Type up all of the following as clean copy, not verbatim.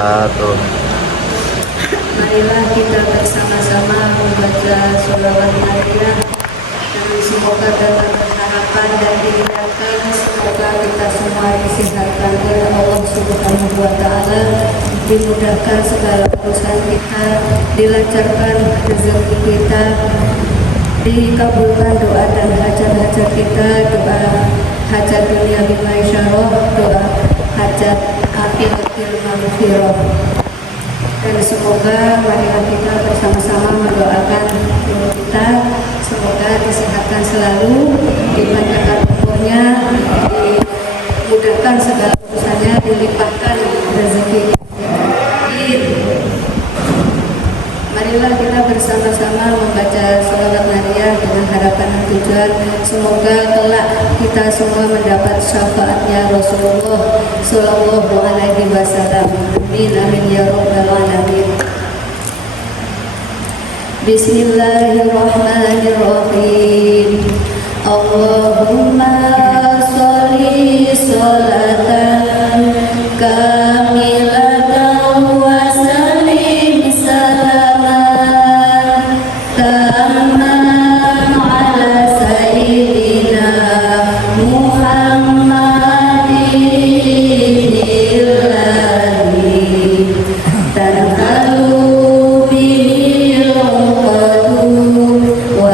wabarakatuh. Marilah kita bersama-sama membaca sholawat Nariyah dan semoga dalam harapan dan diingatkan semoga kita semua disehatkan oleh Allah Subhanahu wa Ta'ala, dimudahkan segala urusan kita, dilancarkan rezeki kita, dikabulkan doa dan hajat-hajat kita, doa hajat dunia bil maisyarah, doa hajat akhiratil maghfirah. Dan semoga marilah kita bersama-sama mendoakan diri kita, semoga disehatkan selalu, dipanjangkan umurnya, dimudahkan segala urusannya, dilimpahkan rezekinya. Marilah kita bersama-sama membaca sholawat Nariyah dengan harapan dan tujuan semoga kelak kita semua mendapat syafaatnya Rasulullah Sallallahu Alaihi Wasallam. Amin amin ya rabbal alamin. Bismillahirrahmanirrahim. Allahumma sholli sholatan kamilatan wa sallim salaman tamman ala sayyidina Muhammadin ilahi tanhalu bihi al-qadum wa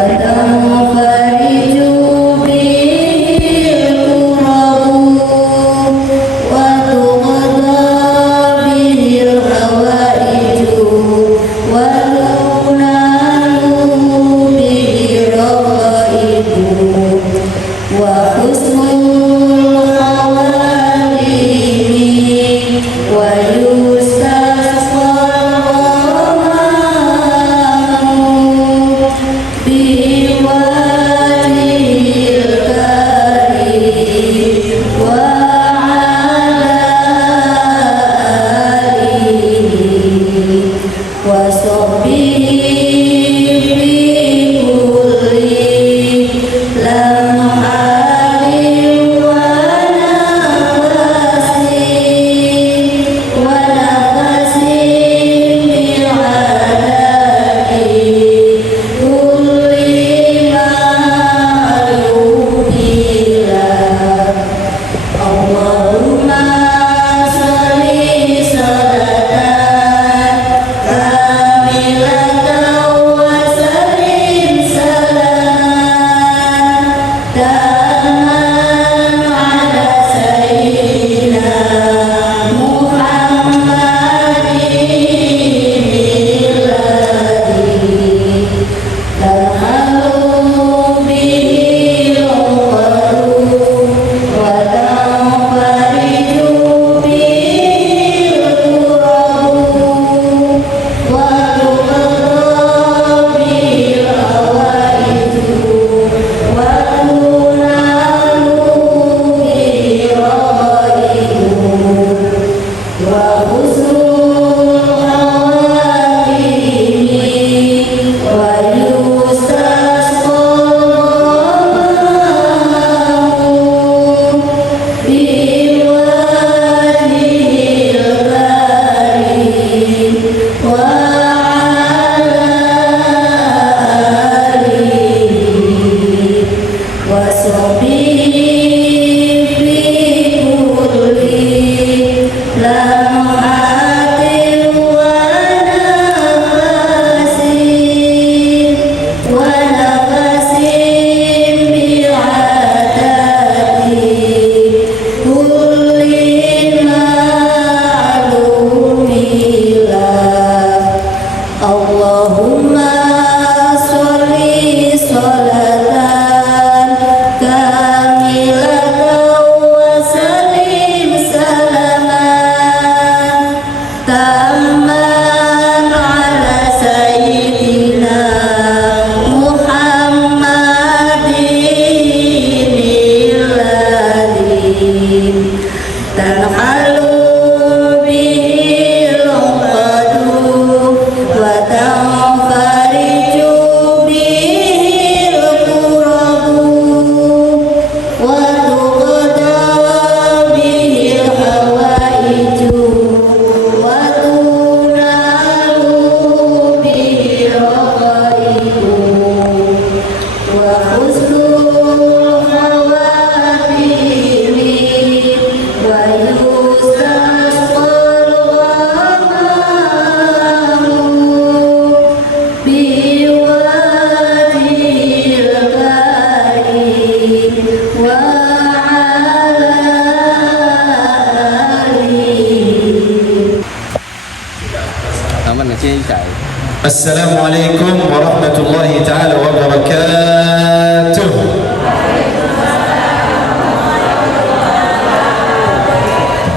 Assalamualaikum warahmatullahi ta'ala wabarakatuh.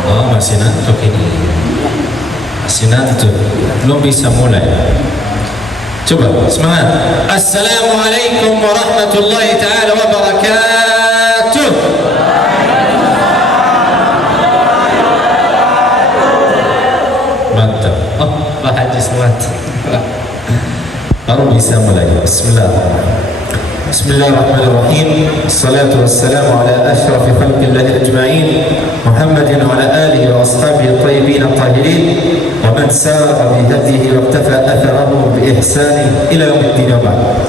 Oh, masih ngantuk ini. Masih ngantuk. Belum bisa mulai. Coba, semangat. Assalamualaikum warahmatullahi ta'ala wabarakatuh. Mantap. Oh, Pak Haji semangat. Baru bisa mulai. Bismillahirrahmanirrahim. Assalatu wassalamu ala asyrafil khalqillahi ajma'in, Muhammadin wa ala alihi wa ashabihi at-tayyibin at-tahirin wa man sara bi hadihi wa iktafa atharahu bi ihsani ila yaumiddin.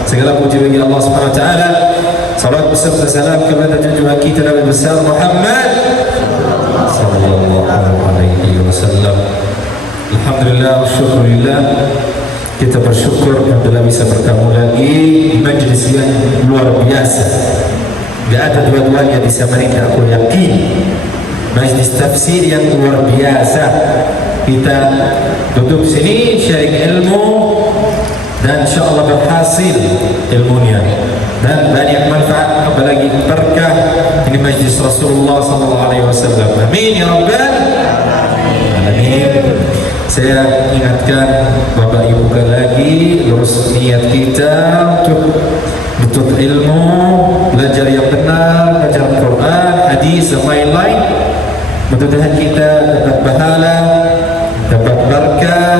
Segala puji bagi Allah Subhanahu wa taala. Salat beserta salam kepada junjungan kita Nabi besar Muhammad sallallahu alaihi wasallam. Alhamdulillah wa syukurillah, kita bersyukur telah bisa bertemu lagi di majlis yang luar biasa. Tidak ada dua-duanya di Samarinda, aku yakin. Majlis tafsir yang luar biasa. Kita duduk sini sharing ilmu dan insyaAllah berhasil ilmunya dan banyak manfaat, apalagi berkah ini majlis Rasulullah SAW. Amin ya Rabbal Alamin. Saya ingatkan Bapak Ibu lagi, lurus niat kita untuk betul ilmu, belajar yang benar, belajar Quran, hadis dan lain-lain. Mudah-mudahan kita dapat pahala, dapat berkah,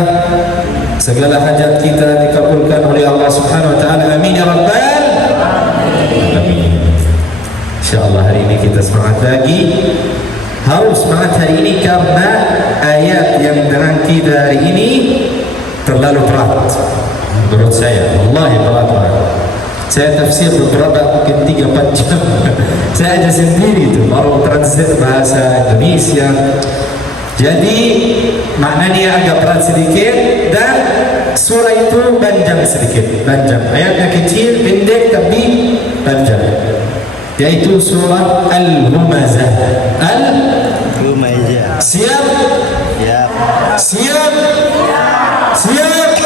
segala hajat kita dikabulkan oleh Allah Subhanahu wa taala. Amin ya rabbal alamin. Insyaallah hari ini kita semangat lagi. Harus semangat hari ini karena ayat yang dinanti dari ini terlalu berat menurut saya. Wallahi berat. Saya tafsir beberapa mungkin 3-4 jam. Saya aja sendiri itu baru translate bahasa Indonesia. Jadi maknanya agak berat sedikit dan surah itu panjang sedikit, panjang. Ayatnya kecil, pendek tapi panjang. Yaitu surah Al-Humazah. Al-Humazah. Siap? Ya. Siap? Siap?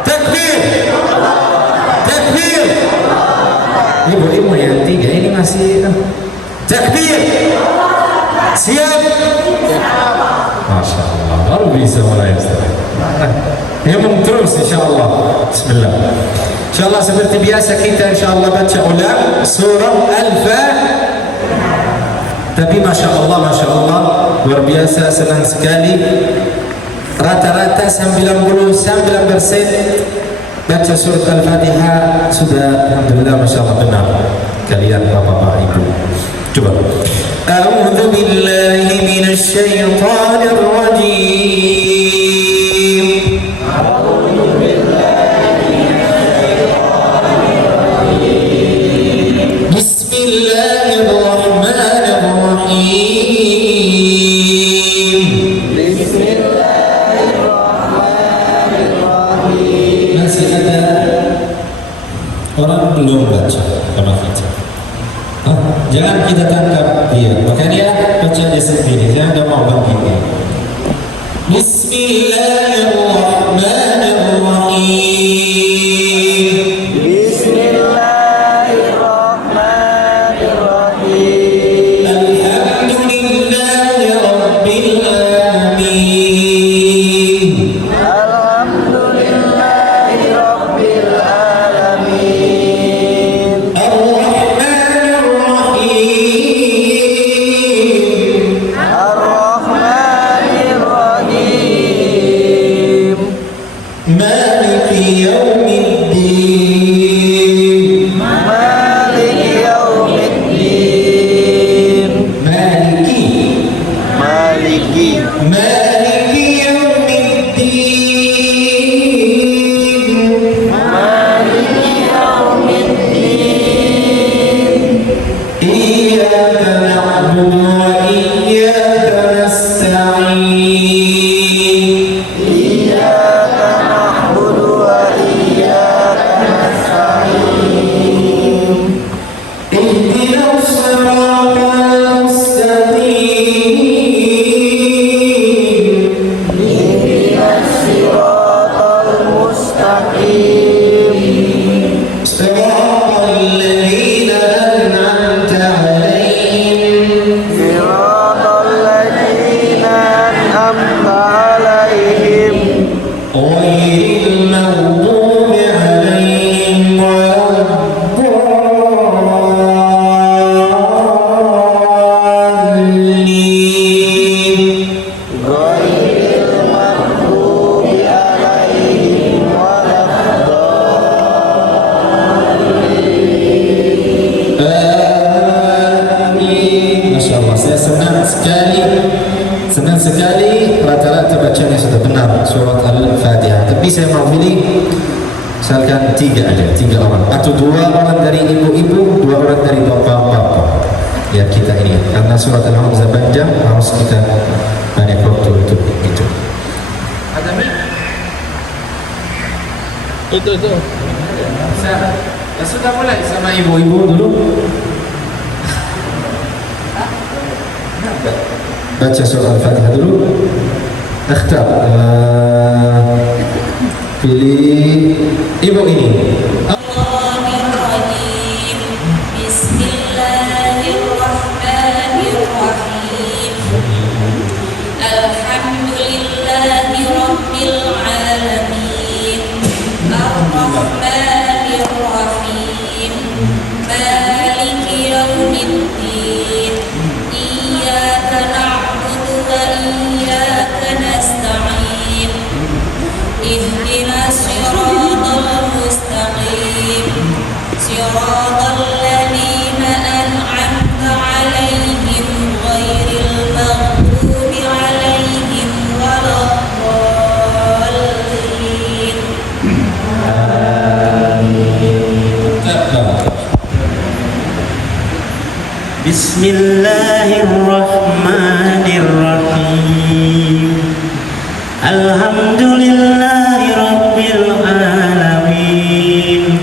Takbir. Takbir. Ibu-ibu yang tiga ini masih takbir. Siap? Masya Allah, baru bisa mulai. Memang terus insyaAllah. Bismillah. InsyaAllah seperti biasa kita insyaAllah baca ulang surah Al-Fatihah. Tapi Masya Allah luar biasa, senang sekali. Rata-rata 99% baca surah Al-Fatihah sudah alhamdulillah Masya Allah benar. Kalian bapak-bapak ibu, coba. A'udzu billahi minasy syaithanir rajim. Orang belum baca, jangan kita tangkap dia, makanya baca dia sendiri, jangan dia mau begini. Bismillahirrahmanirrahim. Bismillahirrahmanirrahim. Alhamdulillahi rabbil alamin. Alhamdulillahi rabbil alamin. Ar-Rahmanir-Rahim. Ar-Rahmanir-Rahim. Alhamdulillahi rabbil alamin. Ar-Rahmanir-Rahim. Ar-Rahmanir-Rahim. Ar-Rahmanir-Rahim. Ar-Rahmanir-Rahim. Ar-Rahmanir-Rahim. Ar-Rahmanir-Rahim. Ar-Rahmanir-Rahim. Ar-Rahmanir-Rahim. saya mau pilih misalkan 3 orang atau 2 orang dari ibu-ibu, 2 orang dari bapak-bapak. Ya kita ini karena surat Al-Hamzah panjang harus kita banyak waktu untuk itu. Ada mi? Itu. Ya sudah mulai sama ibu-ibu dulu. Baca surah Al-Fatihah dulu. Akhtar. Pilih ibu ini. Bismillahirrahmanirrahim. Alhamdulillahi rabbil alamin.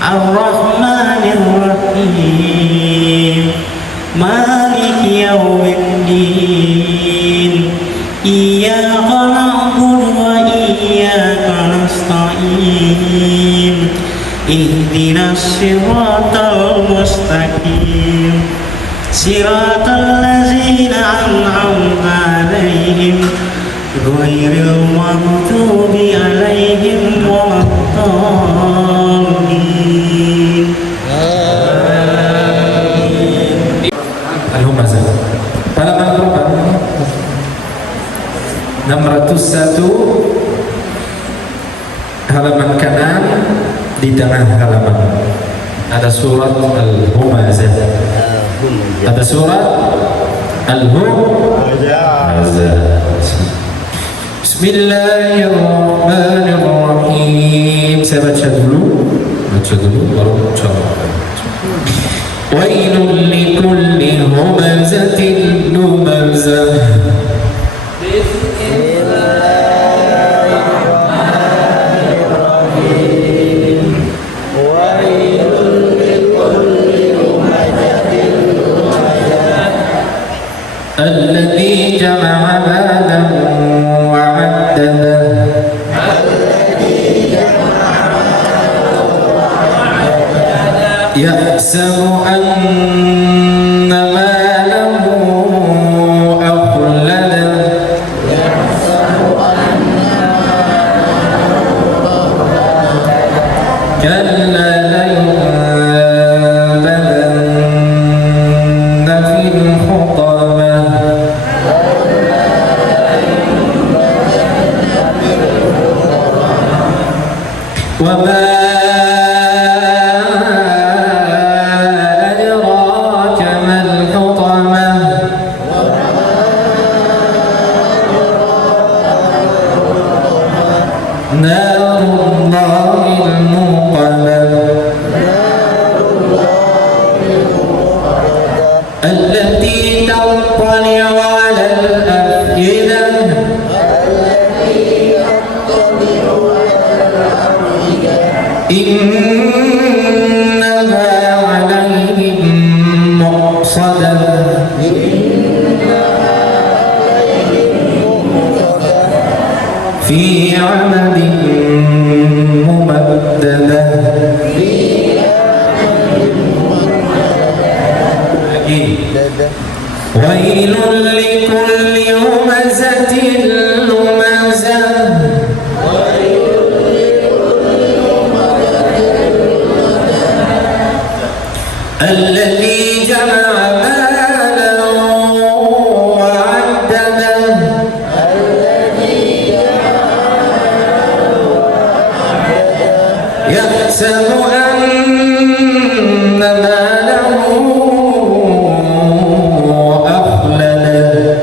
Ar-Rahmanir-Rahim. Maliki yaumiddin. Iyyaka na'budu wa iyyaka nasta'in. Ihdinas siratal mustaqim. Siratal ladzina an'amta 'alaihim ghairil maghdubi 'alaihim waladdallin. Al-Humazah. Halaman berapa? 601 halaman kanan di tengah halaman ada surat Al-Humazah. Ada surat Al-Humazah. Bismillahirrahmanirrahim. Saya baca dulu baru coba. Wailul likulli humazatin lumazah. الذي جمع مالا وعدده يحسب أن ماله أخلده كلا لينبذن في الحطمة وما أدراك ما الحطمة نار الله الموقدة التي تطلع على الأفئدة إنها عليهم مؤصدة في عمد ممددة. ويل لكل همزة لمزة الذي جمع مالا وعدده يحسب أن ماله أخلده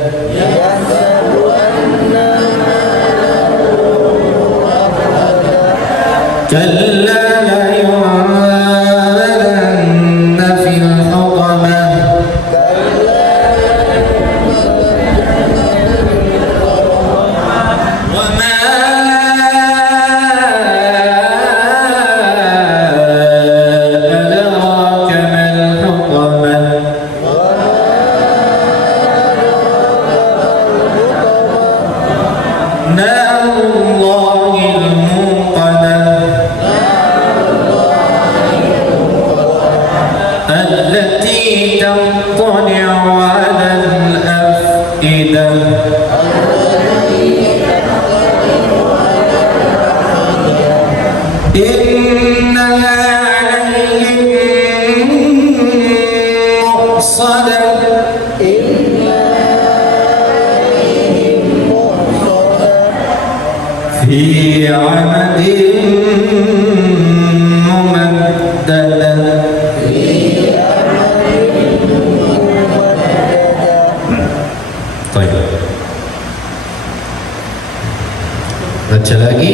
التي تطلع على الأفئدة إنها عليهم مؤصدة في عمد ممددة. طيب baca lagi.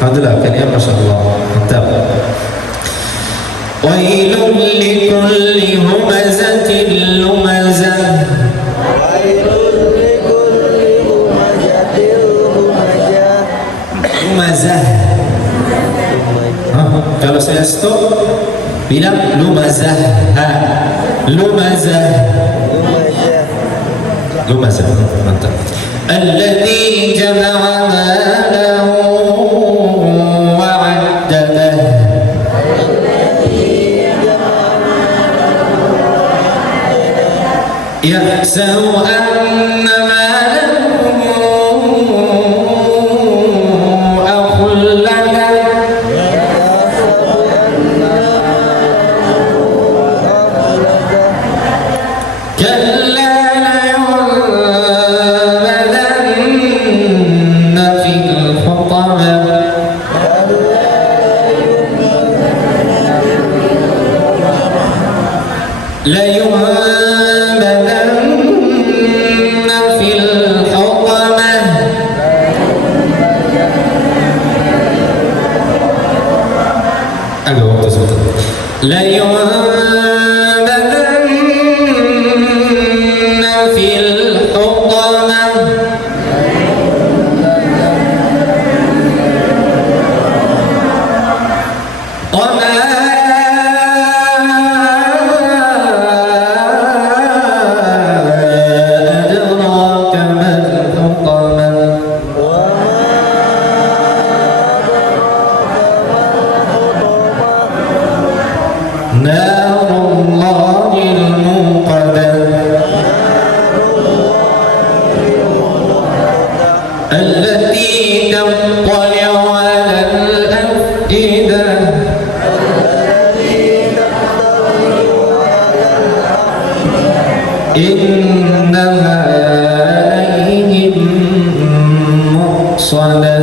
Alhamdulillah, kalian Masya Allah, mantap. Wailun likulli humazatin lumazah. Lumazah. Kalau saya stop, bilang lumazah. Lumazah. Lumazah, mantap. Alladhi jama'a malahu wa 'addadah. Yahsabu anna malahu akhulladah. Kalla لينبذن في الحطمة. agak waktu sebentar. لينبذن في الحطمة. وما نار الله الموقدة التي تطلع على الأفئدة إنها عليهم مؤصدة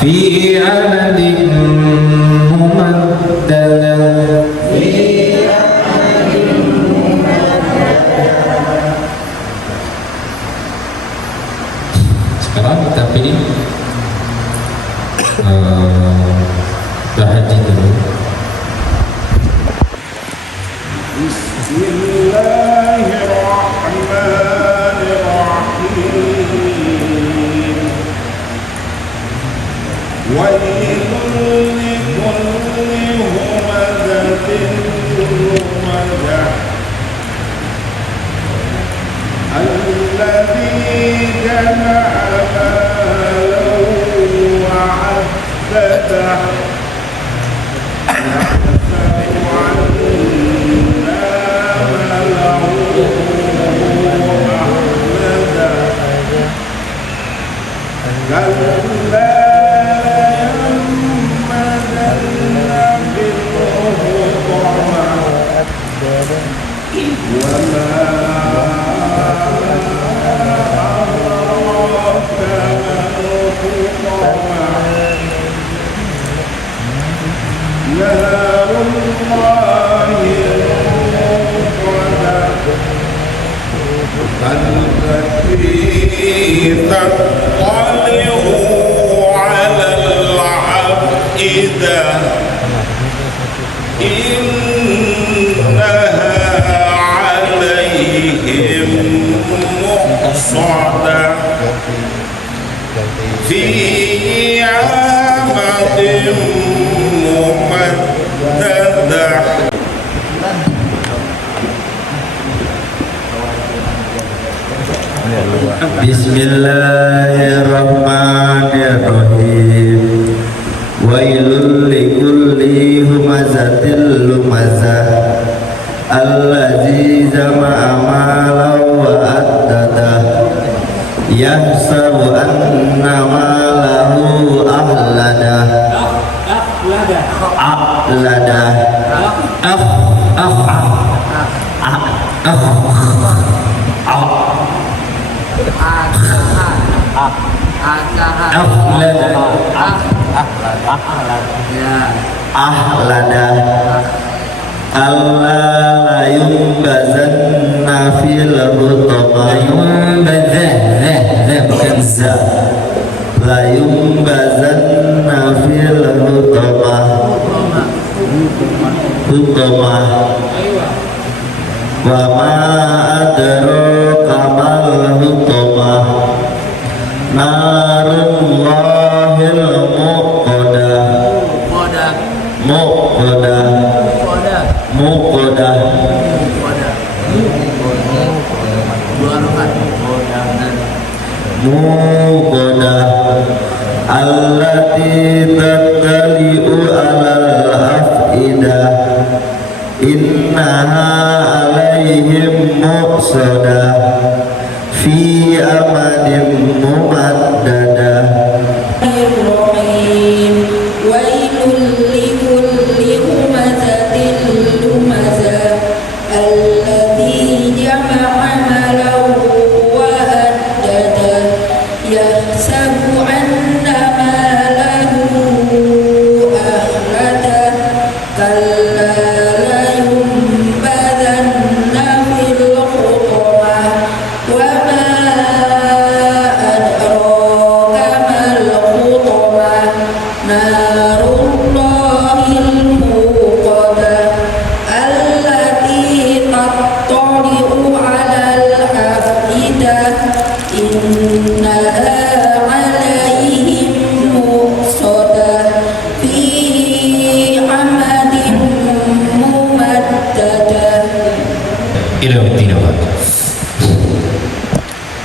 في عمد ممددة. Sekarang kita pilih bahagia dulu. Bismillahirrahmanirrahim. ويل لكل همزة لمزة الذي جمع مالا وعدده يحسب أن ماله أخلده كلا نار الله التي تطلع على الأفئدة إنها عليهم مؤصدة في عمد ممددة. Bismillahirrahmanirrahim. Wailul likulli humazatil lumazah allazi jama'a malan wa addadah yahsabu anna malahu ahladah ahlada alla la yumbazanna fil hutama bukan za la yumbazanna fil hutama wa ma adraka mal hutama narullahil muqadah allati tattali'u alal afidah innaha alaihim muqsadah fi amadin mumaddadah.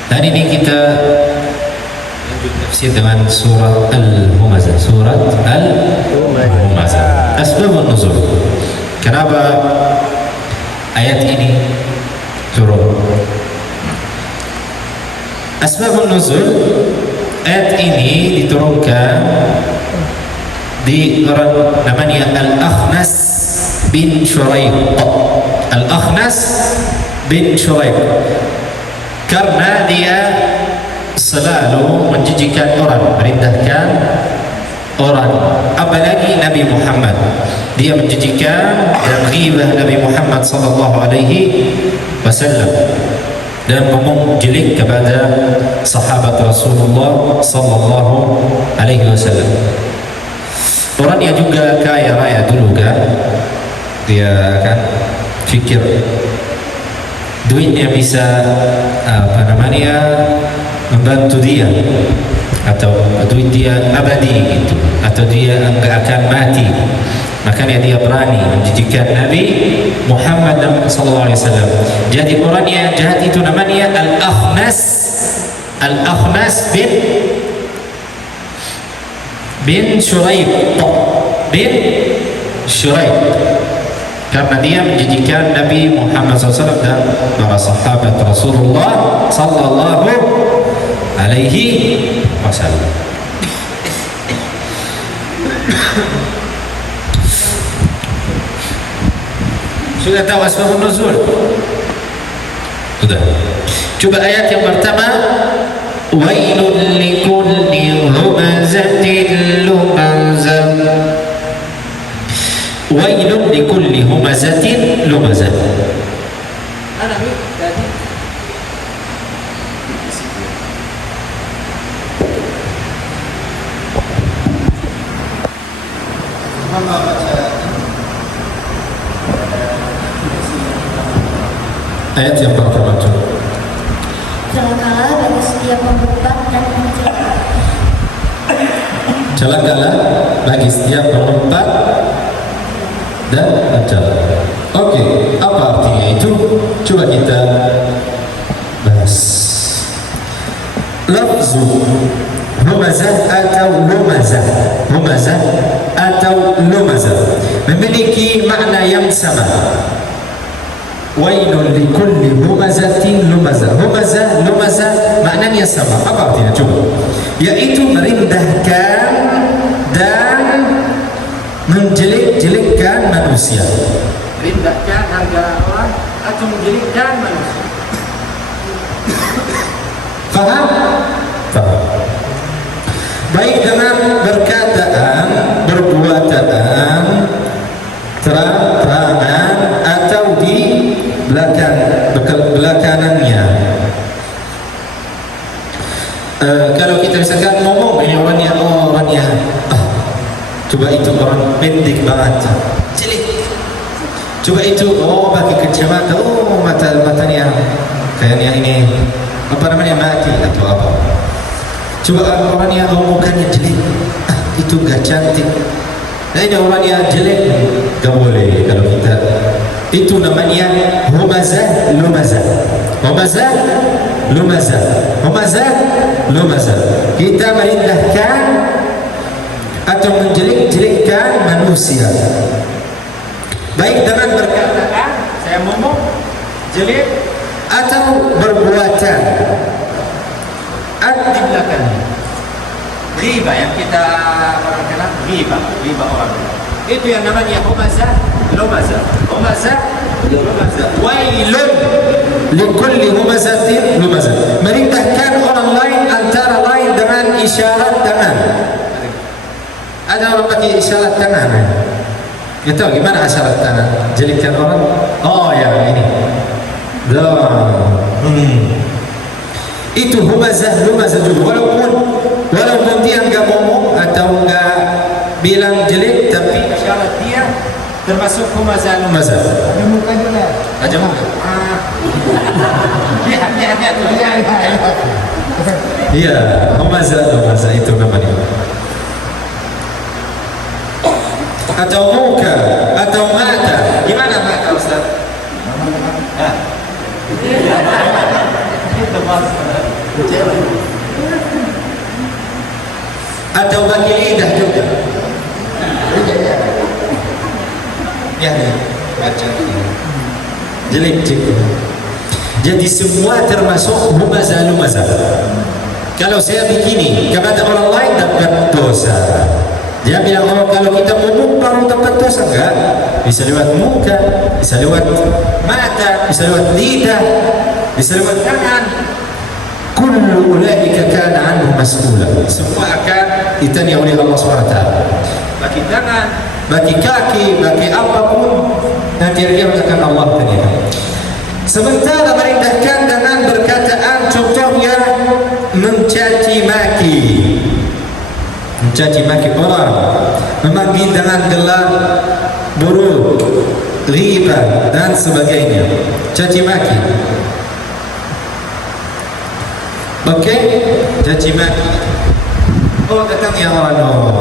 Dan ini kita lanjut dengan surah Al-Humazah. Surat Al-Humazah. Asbabun nuzul. Kenapa ayat ini turun? Asbabun nuzul, ayat ini diturunkan di orang namanya Al-Akhnas bin Shuraih. Al-Akhnas bin Shuraih, karena dia selalu menjijikan orang, merendahkan orang, apalagi Nabi Muhammad. Dia menjijikan dan ghibah Nabi Muhammad sallallahu alaihi wasallam dan menjelek kepada sahabat Rasulullah sallallahu alaihi wasallam. Orangnya juga kaya raya dulu kan, dia kan fikir duitnya bisa membantu dia, atau duit dia abadi gitu, atau dia enggak akan mati. Makanya dia berani menjijikan Nabi Muhammad sallallahu alaihi wasallam. Jadi orang yang jahat itu namanya Al-Akhnas bin Shuraih karena dia menjijikan Nabi Muhammad SAW dan para sahabat Rasulullah sallallahu alaihi wasallam. Sudah tahu asbabun nuzul? Sudah. Coba ayat yang pertama, wailul likulli humazatin lumazah. Wailun likulli humazatin lumazah. Ayat yang pertama itu. Celakalah bagi setiap pembebat dan pencela. Celakalah bagi setiap pembebat dan mencela. Oke, apa artinya itu? Coba kita bahas. Lafzu Humazah atau lumazah. Humazah atau lumazah memiliki makna yang sama. Wailun likulli humazatin lumazah. Humazah, lumazah maknanya sama. Apa artinya? Coba. Yaitu merendahkan dan menjelek-jelekkan manusia. Merendahkan harga orang atau menjelekkan manusia. Faham? Faham. Baik dengan berkataan, perbuatan, terang-terangan atau di belakangannya. Kalau kita misalkan ngomong ini orangnya, coba itu orang pendek banget, cilik. Coba itu, pakai kacamata, matanya kayaknya ini apa namanya mati atau apa. Coba orangnya mukanya jelek, itu gak cantik. Nah ini orangnya jelek, gak boleh kalau kita. Itu namanya humazah lumazah. Humazah lumazah. Humazah lumazah. Kita merendahkan atau menjelek-jelekkan manusia. Baik dengan berkataan, saya ngomong jelek, atau berbuatan di belakangnya. Riba yang kita orang kenal, riba orang. Itu yang namanya humazah lumazah. Humazah lumazah. Wailun likulli humazatin lumazah. Merintahkan orang lain antara lain dengan isyarat tangan. Ada orang pakai isyarat tangan. Kita tahu gimana isyarat tangan? Jelekkan orang. Oh ya ini. Itu humazah lumazah juga. Walaupun dia enggak ngomong atau enggak bilang jelek, tapi isyarat dia termasuk humazah lumazah. Ada muka juga. Ada muka. Iya, humazah lumazah itu namanya. Atau muka atau mata. Gimana mata, Ustaz? Atau bagi lidah juga. Ya, baca. Jelek juga. Jadi semua termasuk humazah lumazah. Kalau saya begini kepada orang lain dapat dosa. Dia bilang, kalau kita ngomong baru dapat dosa. Enggak, bisa lewat muka, bisa lewat mata, bisa lewat lidah, bisa lewat tangan. Kullu ulaika kana anhu mas'ula. Semua akan ditanya oleh Allah SWT. Bagi tangan, bagi kaki, bagi apapun, nanti akan Allah tanyakan. Sementara merendahkan dengan berkataan, contohnya mencaci maki. Mencaci maki orang, memanggil dengan gelar buruk, riba dan sebagainya. Caci maki. Oke, caci maki. Datang yang orang,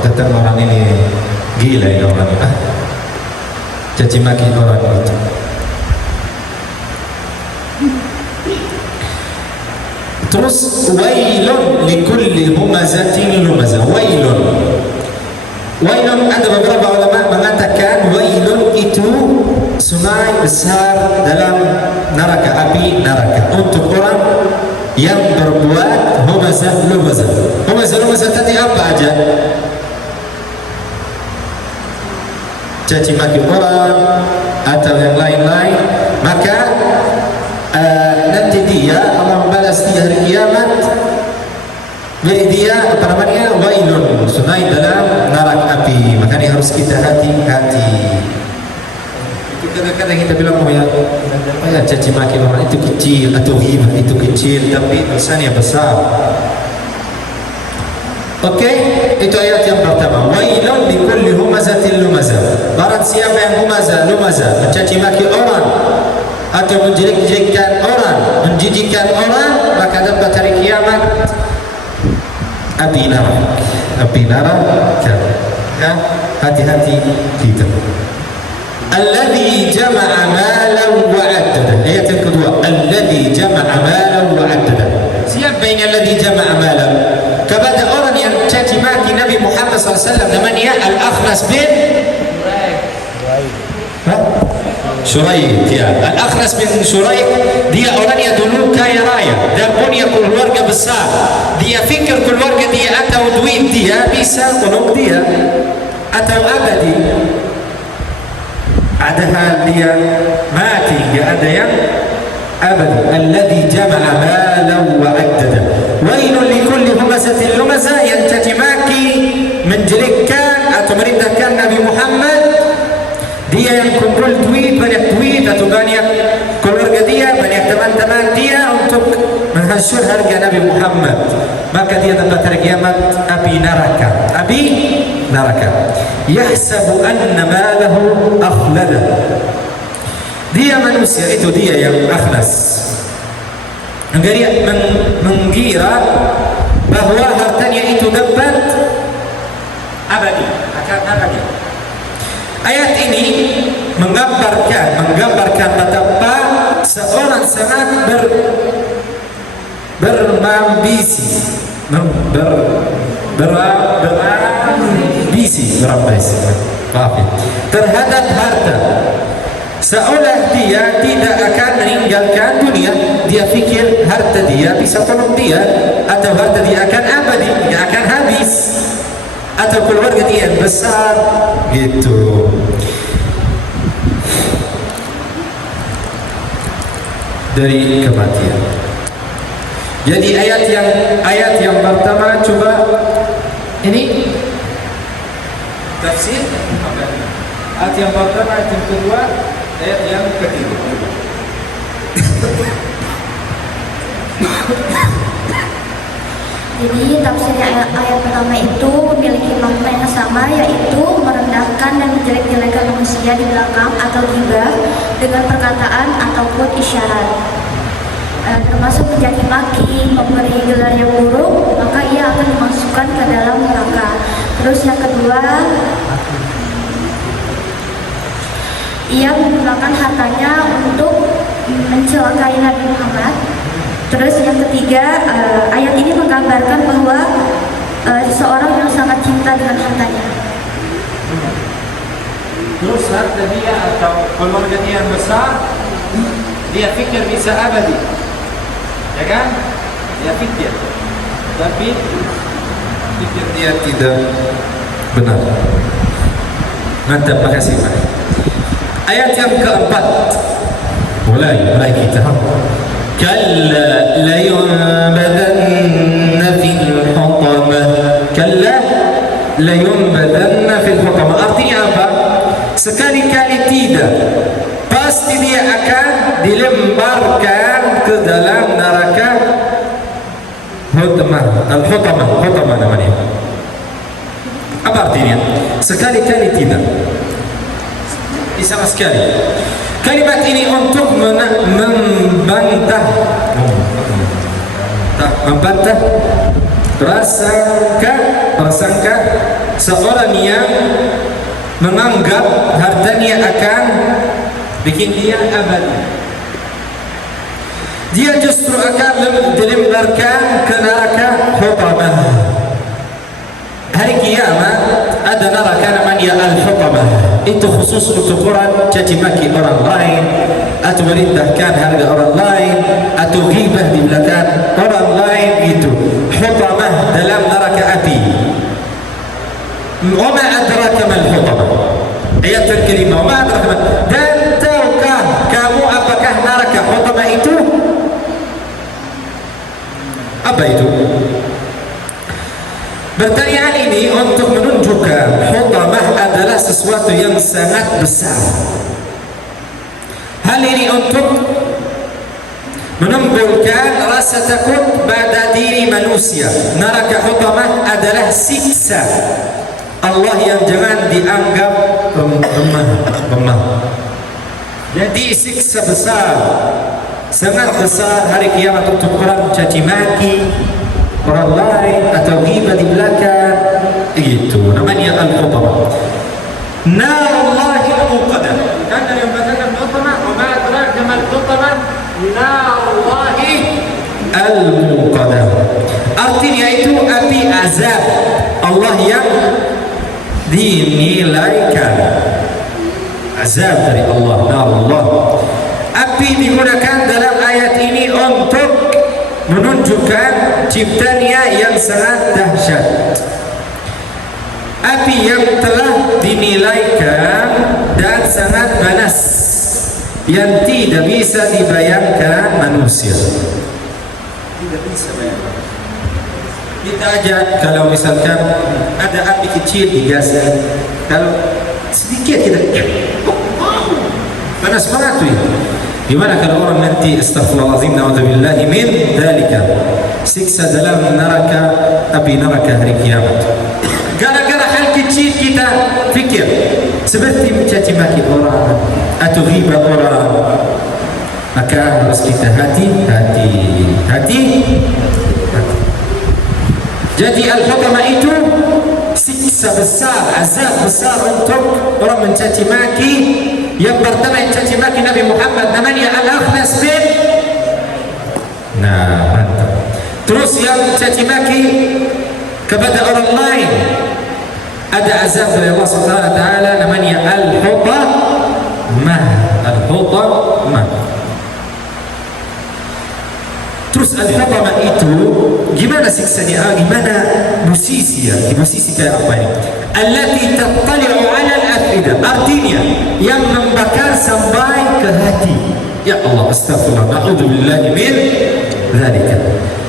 datang orang ini gila ini orang. Caci maki orang itu. Terus wailun likulli humazatin lumazah. Wailun ada beberapa ulama mengatakan wailun itu sungai besar dalam neraka, api neraka, untuk orang yang berbuat humazah lumazah. Humazah lumazah tadi apa aja? Caci maki orang atau yang lain-lain. Maka nanti dia Allah membalas di hari kiamat. Jadi dia apa namanya, wailun, sungai dalam neraka api. Makanya harus kita hati-hati. Itu kadang-kadang kita bilang ya caci maki orang itu kecil atau ghibah itu kecil, tapi dosanya besar. Oke, itu ayat yang pertama. Wailun likulli humazatin lumazah. Barang siapa yang humazah lumazah, mencaci maki orang atau menjelek-jelekkan orang, menjijikkan orang, maka dapat hari kiamat api neraka. Api neraka. Ya, hati-hati kita. Alladhi jama'a malan wa 'addada. Ayat yang kedua, alladhi jama'a malan wa 'addada. Siapa yang alladhi jama'a malan? kepada orang yang caci maki Nabi Muhammad SAW, namanya Al-Akhnas bin Syuraik. Ya, Al-Akhnas bin Syuraik, dia orang yang dulu kaya raya dan punya keluarga besar. Dia fikir keluarga dia atau duit dia bisa tolong dia atau abadi. Ada hal dia mati, dia ada yang abadi. Alladhi jama'a malan wa addada. Wailun likulli humazatin lumaza, yang caci maki, menjelekkan atau merendahkan Nabi Muhammad. Dia yang kumpul duit, banyak duit atau banyak keluarga dia, banyak teman-teman dia untuk menghasur harga Nabi Muhammad. Maka dia tempat hari kiamat api neraka. Api neraka. Yahsabu anna malahu akhlada. Dia manusia itu, dia yang akhlas. Mengira bahwa hartanya itu dapat abadi, akan abadi. Ayat ini menggambarkan betapa seorang sangat berambisi terhadap harta, seolah dia tidak akan meninggalkan dunia. Dia fikir harta dia bisa tolong dia, atau harta dia akan abadi, dia akan habis, atau keluarga dia yang besar gitu. Dari kematian. Jadi ayat yang pertama, coba ini tafsir. Ayat yang pertama, ayat yang kedua, ayat yang ketiga. Jadi tafsir ayat pertama itu memiliki makna yang sama, yaitu merendahkan dan menjelek-jelekan manusia di belakang atau ghibah dengan perkataan ataupun isyarat, termasuk mencaci maki, memberi gelar yang buruk, maka ia akan dimasukkan ke dalam neraka. Terus yang kedua, ia menggunakan hartanya untuk mencelakai Nabi Muhammad. Terus yang ketiga, ayat ini menggambarkan bahwa seseorang yang sangat cinta dengan hartanya. Terus harta dia atau keluarga dia yang besar, dia fikir bisa abadi, ya kan? Dia fikir, tapi fikir dia tidak benar. Mantap, makasih Pak. Ayat yang keempat, mulai kita. كلا لينبذن في الحطمة. كلا لينبذن في الحطمة. Artinya apa? Sekali-kali tidak, pasti dia akan dilemparkan ke dalam neraka Hutamah. Al-Hutamah namanya. Apa artinya? Sekali-kali tidak, sama sekali. Kalimat ini untuk membantah prasangka seorang yang menganggap hartanya akan bikin dia abadi. Dia justru akan dilemparkan ke neraka Hutamah. Hari kiamat ada neraka namanya Al-Hutamah. Itu khusus untuk orang caci maki orang lain, atau merendahkan harga orang lain, atau ghibah di belakang orang lain gitu. Hutamah dalam neraka api. Wa ma adraka mal hutamah. Ayat terkelima, wa ma adraka mal. Dan tahukah kamu apakah neraka Hutamah itu? Apa itu? Pertanyaan ini untuk menunjukkan Hutamah adalah sesuatu yang sangat besar. Hal ini untuk menimbulkan rasa takut pada diri manusia. Neraka Hutamah adalah siksa Allah yang jangan dianggap remah. Jadi siksa besar, sangat besar hari kiamat untuk orang caci maki orang lain atau ghibah di belakang, itu namanya Al-Hutamah. Narullahil muqadah. Kan yang berkata Al-Hutamah, wa ma adraka mal Hutamah, narullahi al-muqadah. batin, yaitu api azab Allah yang dinilaikan, azab dari Allah, Allah. Api digunakan dalam ayat ini untuk menunjukkan ciptanya yang sangat dahsyat. Api yang telah dinilaikan dan sangat panas, yang tidak bisa dibayangkan manusia. Tidak bisa bayangkan. Kita aja kalau misalkan ada api kecil digas, kalau sedikit kita panas banget tuh. Gimana kalau orang nanti astaghfirullahaladzim na'udzubillahi min dzalika, siksa dalam neraka, api neraka hari kiamat. Gara-gara hal kecil kita fikir seperti mencaci maki orang atau riba orang, maka harus kita hati-hati. Jadi al-hutama itu siksa besar, azab besar untuk orang mencaci maki. Yang pertama yang caci maki Nabi Muhammad namanya Al-Akhnas bin. Nah, mantap. Terus yang caci maki kepada orang lain, ada azab dari Allah Subhanahu wa taala namanya Al-Hutamah. Al-Hutamah. Terus Al-Hutamah itu gimana siksanya? Gimana musisi ya? Musisi kayak apa ini? Allati tattali'u 'ala al-afida. Artinya yang membakar sampai ke hati. Ya Allah, astagfirullah, na'udzubillahi min dzalika.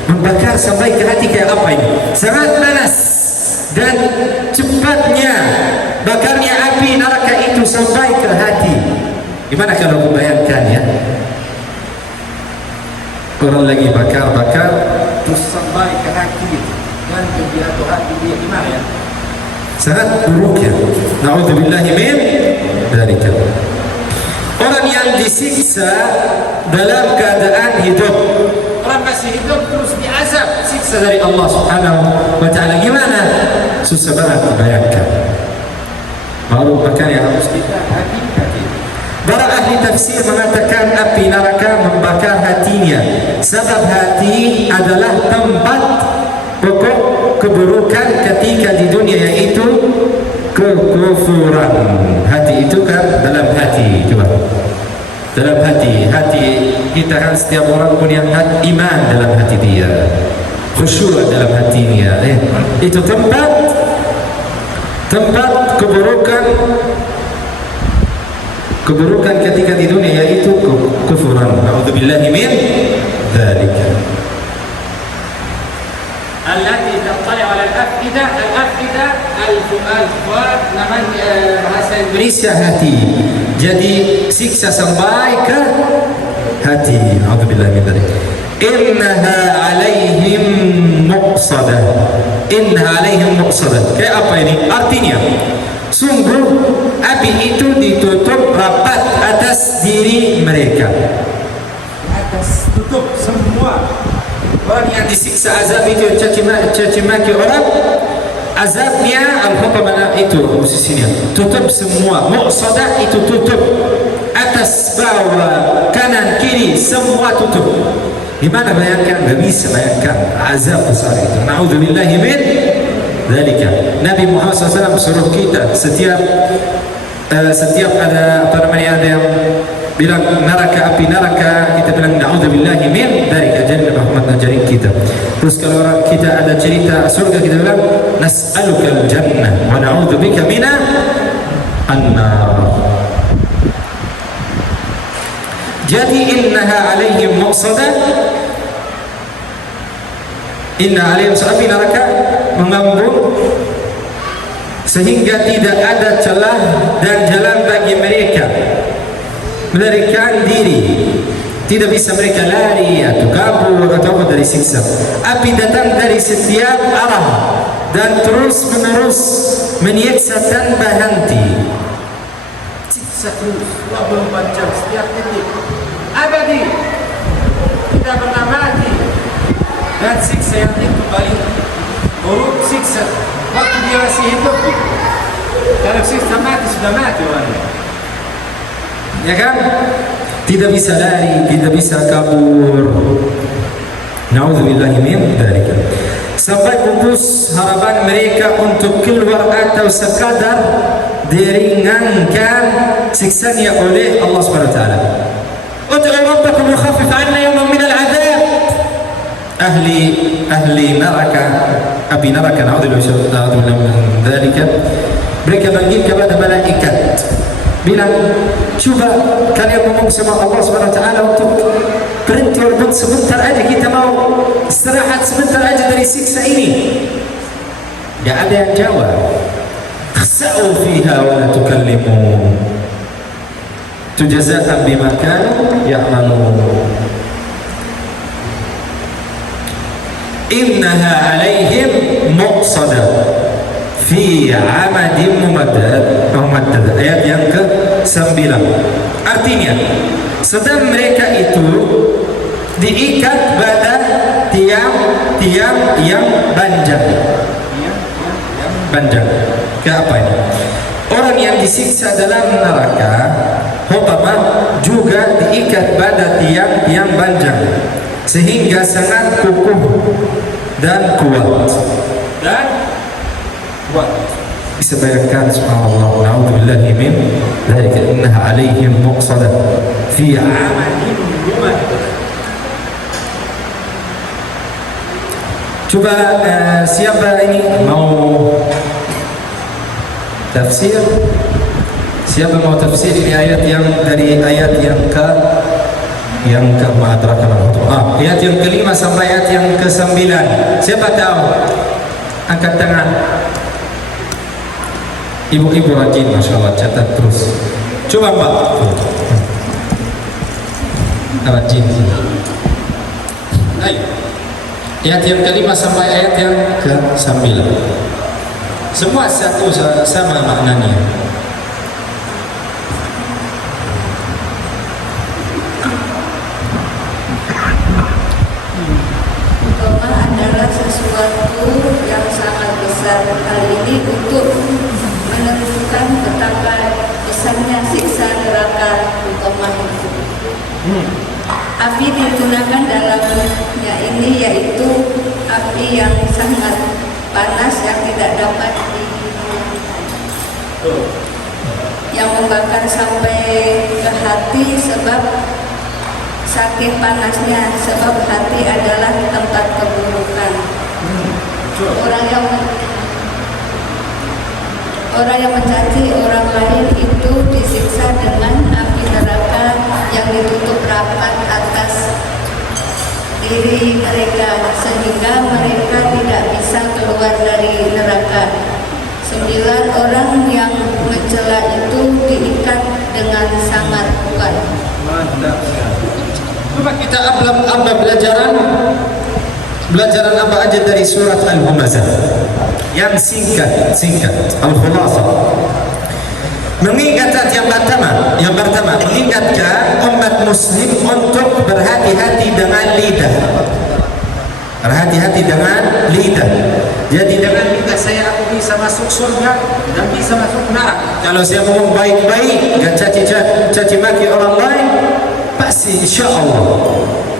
Membakar sampai ke hati kayak apa ini? Sangat panas dan cepatnya bakarnya api neraka itu sampai ke hati. Gimana kalau membayangkan ya? Orang lagi bakar terus sampai ke hati dan ke hati dia, gimana ya? Sangat buruk ya. Na'udzubillahi min dzalika. Orang yang disiksa dalam keadaan hidup, orang masih hidup terus diazab, siksa dari Allah Subhanahu wa taala, gimana? Susah banget dibayangkan. Baru makanya harus kita hati-hati. Para ahli tafsir mengatakan api neraka membakar hatinya, sebab hati adalah tempat pokok keburukan ketika di dunia, yaitu kekufuran. Hati itu kan dalam hati, coba. Dalam hati kita kan, setiap orang punya iman dalam hati dia, khusyuk dalam hatinya. Itu tempat keburukan ketika di dunia, yaitu kekufuran. Na'udzubillahi min dzalika. Allati tattali'u 'ala al-afida, al-afida al-fuad, namanya bahasa Indonesia hati. Jadi siksa sampai ke hati. Na'udzubillahi min dzalika. Innaha 'alaihim muqsadah. Innaha 'alaihim muqsadah. Kayak apa ini? Artinya sungguh api itu ditutup rapat atas diri mereka. Atas tutup semua. Orang yang disiksa azab itu, caci maki orang, azabnya al-hutamah itu posisinya tutup semua. Muqsadah itu tutup atas, bawah, kanan, kiri, semua tutup. Gimana bayangkan? Gak bisa bayangkan azab besar itu. Na'udzubillahi min dzalika. Nabi Muhammad SAW suruh kita setiap ada ada yang bilang neraka, api neraka, kita bilang na'udzubillahi min dzalika. Jadi Muhammad ngajarin kita. Terus kalau kita ada cerita surga, kita bilang nas'aluka al-jannah wa na'udzubika minan an-nar. Jadi innaha 'alaihim muqsadah, inna 'alaihim, api neraka mengambung sehingga tidak ada celah dan jalan bagi mereka melarikan diri. Tidak bisa mereka lari atau kabur atau apa dari siksa. Api datang dari setiap arah dan terus menerus menyiksa tanpa henti. Siksa terus 24 jam setiap detik, abadi, tidak pernah mati. Dan siksa yang itu paling buruk, siksa waktu dia masih hidup. Kalau siksa mati, sudah mati orangnya, ya kan? Tidak bisa lari, tidak bisa kabur. Na'udzubillahi min dzalika. sampai pupus harapan mereka untuk keluar atau sekadar diringankan siksanya oleh Allah Subhanahu wa taala. Ud'u rabbakum yukhaffif 'anna yawman min al-'adzab. Ahli neraka, api neraka, na'udzubillah min dzalika. Mereka panggil kepada malaikat, bilang, coba kalian ngomong sama Allah Subhanahu wa taala untuk berhenti walaupun sebentar aja, kita mau istirahat sebentar aja dari siksa ini. Gak ada yang jawab. Khsa'u fiha wa la tukallimun. Tujazaan bima kanu ya'malun. Innaha 'alaihim muqsadah fi 'amadin mumaddad. Ayat yang ke-9. Artinya, sedang mereka itu diikat pada tiang yang panjang. Panjang. Ke apa ini? Orang yang disiksa dalam neraka, Hotama juga diikat pada tiang yang panjang, sehingga sangat kukuh dan kuat. Bisa bayangkan, subhanallah, na'udzubillahi min dzalika, innaha 'alaihim muqsadah fi 'amadin mumaddad. Coba siapa ini mau tafsir? Siapa mau tafsir ini ayat yang dari ayat yang ke ayat yang kelima sampai ayat yang ke-9. Siapa tahu? Angkat tangan. Ibu-ibu rajin, masya Allah, catat terus. Coba Pak. Rajin. Ayo. Ayat yang kelima sampai ayat yang ke-9. Semua satu sama maknanya. Utama adalah sesuatu yang sangat besar. Hal ini untuk menentukan betapa besarnya siksa neraka utama itu. Api digunakan dalamnya ini yaitu api yang sangat panas yang tidak dapat yang membakar sampai ke hati, sebab saking panasnya, sebab hati adalah tempat keburukan. Orang yang mencaci orang lain itu disiksa dengan api neraka yang ditutup rapat atas diri mereka, sehingga mereka tidak bisa keluar dari neraka. 9 orang yang mencela itu diikat dengan sangat kuat. Coba kita ambil belajaran apa aja dari surat Al-Humazah yang singkat Al-Khulasa. Mengingatkan yang pertama mengingatkan umat muslim untuk berhati-hati dengan lidah. Berhati-hati dengan lidah. Jadi dengan lidah saya aku bisa masuk surga dan bisa masuk neraka. Kalau saya ngomong baik-baik, gak caci maki orang lain, pasti insya Allah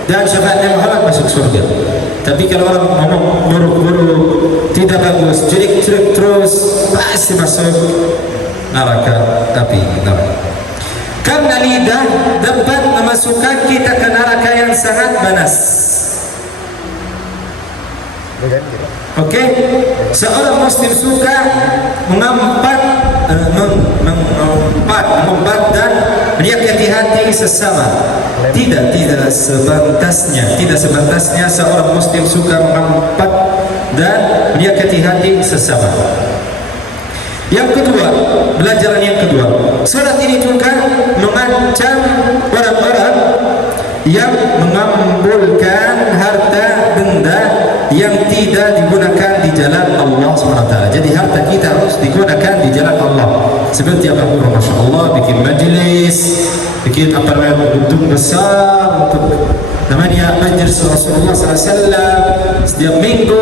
dan syafaatnya Muhammad masuk surga. Tapi kalau orang ngomong buruk-buruk, tidak bagus, jelek-jelek terus, pasti masuk neraka, api neraka. Karena lidah dapat memasukkan kita ke neraka yang sangat panas. Oke, seorang muslim suka mengumpat dan menyakiti hati sesama. Tidak sepantasnya seorang muslim suka mengumpat dan menyakiti hati sesama. Yang kedua, pelajaran yang kedua, surat ini juga mengancam orang-orang yang mengumpulkan harta benda yang tidak digunakan di jalan Allah SWT. Jadi harta kita harus digunakan di jalan Allah. Seperti apa? Masya Allah, bikin majlis, bikin gedung besar untuk namanya majlis Rasulullah SAW. Setiap minggu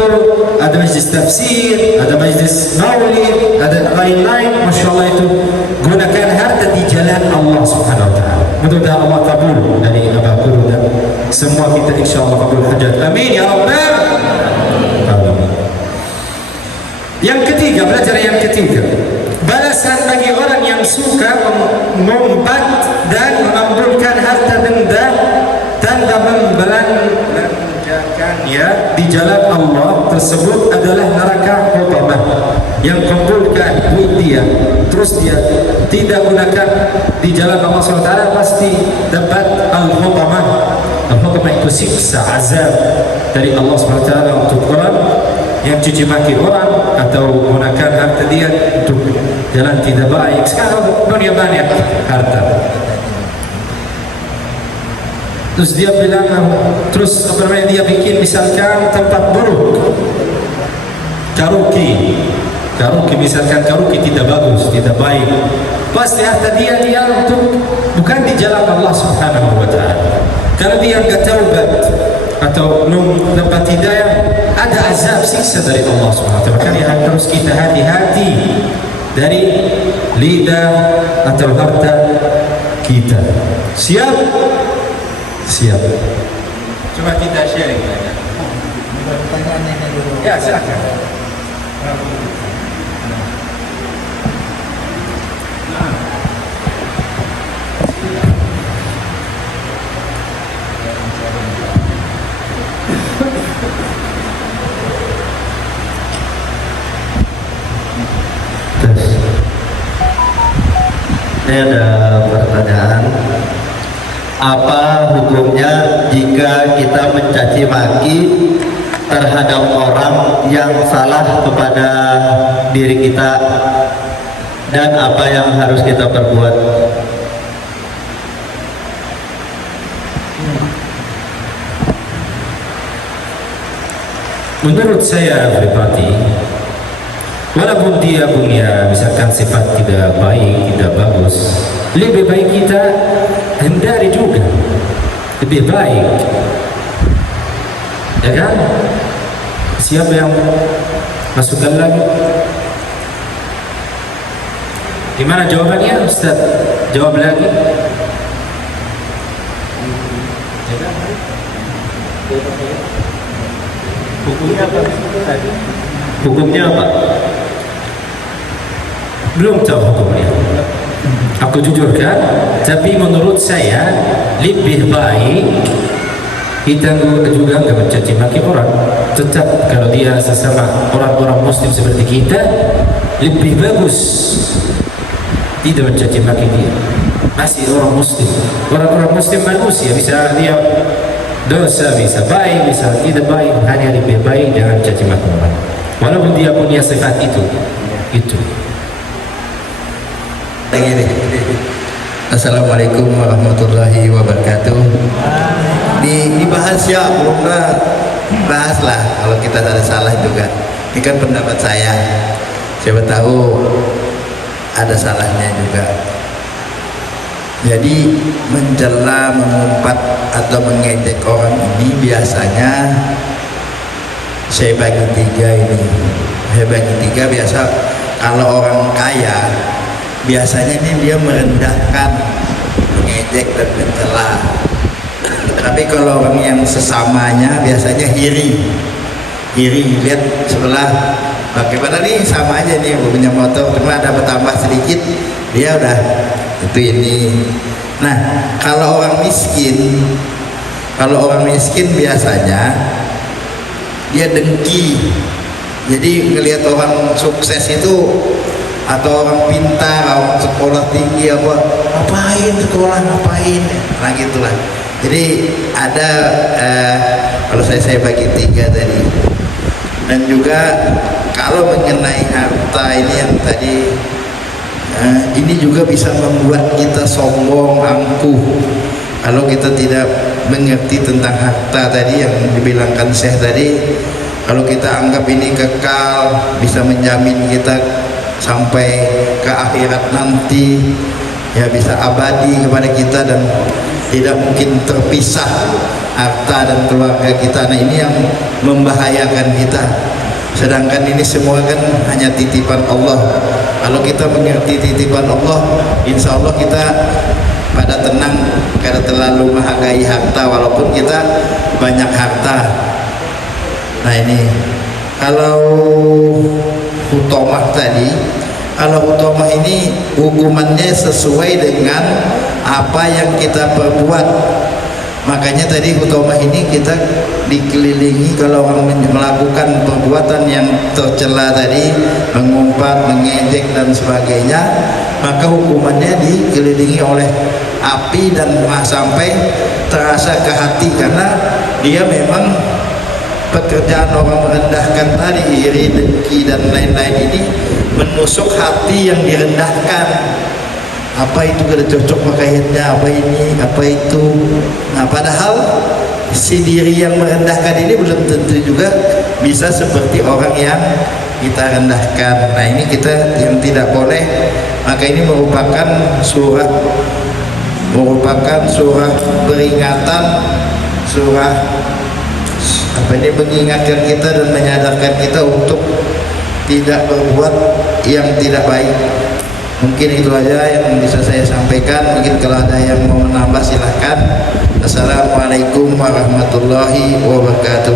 ada majlis tafsir, ada majlis maulid, ada lain-lain. Masya Allah, itu gunakan harta di jalan Allah Subhanahu Wa Taala. Mudah-mudahan Allah kabul dari Abah Guru dan semua kita, insya Allah kabul hajat. Amin ya Rabbal Alamin. Yang ketiga, pelajaran yang ketiga, balasan bagi orang yang suka mengumpat dan mengumpulkan harta benda tanpa membelanjakannya di jalan Allah tersebut adalah neraka hutamah. Yang kumpulkan duit dia terus dia tidak gunakan di jalan Allah SWT pasti dapat al-hutamah. Al-hutamah itu siksa, azab dari Allah SWT untuk orang yang cuci maki orang atau menggunakan harta dia untuk jalan tidak baik. Sekarang dunia banyak harta, terus dia bilang, terus apa namanya, dia bikin misalkan tempat buruk, karaoke misalkan, karaoke tidak bagus, tidak baik, pasti harta dia untuk bukan di jalan Allah Subhanahu wa ta'ala. Kalau dia enggak taubat atau dapat hidayah, ada azab, siksa dari Allah Subhanahu wa ta'ala. Makanya harus kita hati-hati dari lidah atau harta kita. Siap? Siap. Coba kita sharing aja. Ya, silakan. Saya ada pertanyaan. Apa hukumnya jika kita mencaci maki terhadap orang yang salah kepada diri kita, dan apa yang harus kita perbuat? Menurut saya pribadi, walaupun dia punya misalkan sifat tidak baik, tidak bagus, lebih baik kita hindari juga, lebih baik, ya kan? Siapa yang masukkan lagi? Gimana jawabannya, Ustaz? Jawab lagi. Hukumnya apa? Hukumnya apa? Belum tahu hukumnya. Aku jujur kan, tapi menurut saya lebih baik kita juga nggak mencaci maki orang. Tetap kalau dia sesama orang-orang Muslim seperti kita, lebih bagus tidak mencaci maki dia. Masih orang Muslim, orang-orang Muslim manusia, bisa dia dosa, bisa baik, bisa tidak baik. Hanya lebih baik jangan caci maki orang, walaupun dia punya sifat itu. Assalamualaikum warahmatullahi wabarakatuh. Dibahas ya, belum bahas lah kalau kita ada salah juga. Ini kan pendapat saya, siapa tahu ada salahnya juga. Jadi mencela, mengumpat atau mengejek orang ini biasanya saya bagi tiga ini. Saya bagi tiga, biasa kalau orang kaya biasanya ini dia merendahkan, mengejek dan mencela. Tapi kalau orang yang sesamanya biasanya iri, lihat sebelah, bagaimana nih sama aja nih punya motor, cuma ada bertambah sedikit, dia udah itu ini. Nah, kalau orang miskin biasanya dia dengki. Jadi ngelihat orang sukses itu atau orang pintar, orang sekolah tinggi apa, ngapain sekolah, ngapain, nah gitulah. Jadi ada kalau saya bagi tiga tadi. Dan juga kalau mengenai harta ini yang tadi, ini juga bisa membuat kita sombong, angkuh. Kalau kita tidak mengerti tentang harta tadi yang dibilangkan Syekh tadi, kalau kita anggap ini kekal, bisa menjamin kita sampai ke akhirat nanti, ya bisa abadi kepada kita dan tidak mungkin terpisah harta dan keluarga kita. Nah, ini yang membahayakan kita. Sedangkan ini semua kan hanya titipan Allah. Kalau kita mengerti titipan Allah, insya Allah kita pada tenang, karena terlalu menghargai harta walaupun kita banyak harta. Nah, ini kalau hutomah tadi. Kalau hutomah ini hukumannya sesuai dengan apa yang kita perbuat. Makanya tadi hutomah ini kita dikelilingi kalau orang melakukan perbuatan yang tercela tadi, mengumpat, mengejek dan sebagainya, maka hukumannya dikelilingi oleh api dan sampai terasa ke hati, karena dia memang pekerjaan orang merendahkan tadi, iri, dengki dan lain-lain ini menusuk hati yang direndahkan. Apa itu kada cocok pakaiannya, apa ini, apa itu. Nah, padahal si diri yang merendahkan ini belum tentu juga bisa seperti orang yang kita rendahkan. Nah, ini kita yang tidak boleh. Maka ini merupakan surah peringatan, surah apa ini, mengingatkan kita dan menyadarkan kita untuk tidak berbuat yang tidak baik. Mungkin itu aja yang bisa saya sampaikan. Mungkin kalau ada yang mau menambah silahkan. Assalamualaikum warahmatullahi wabarakatuh.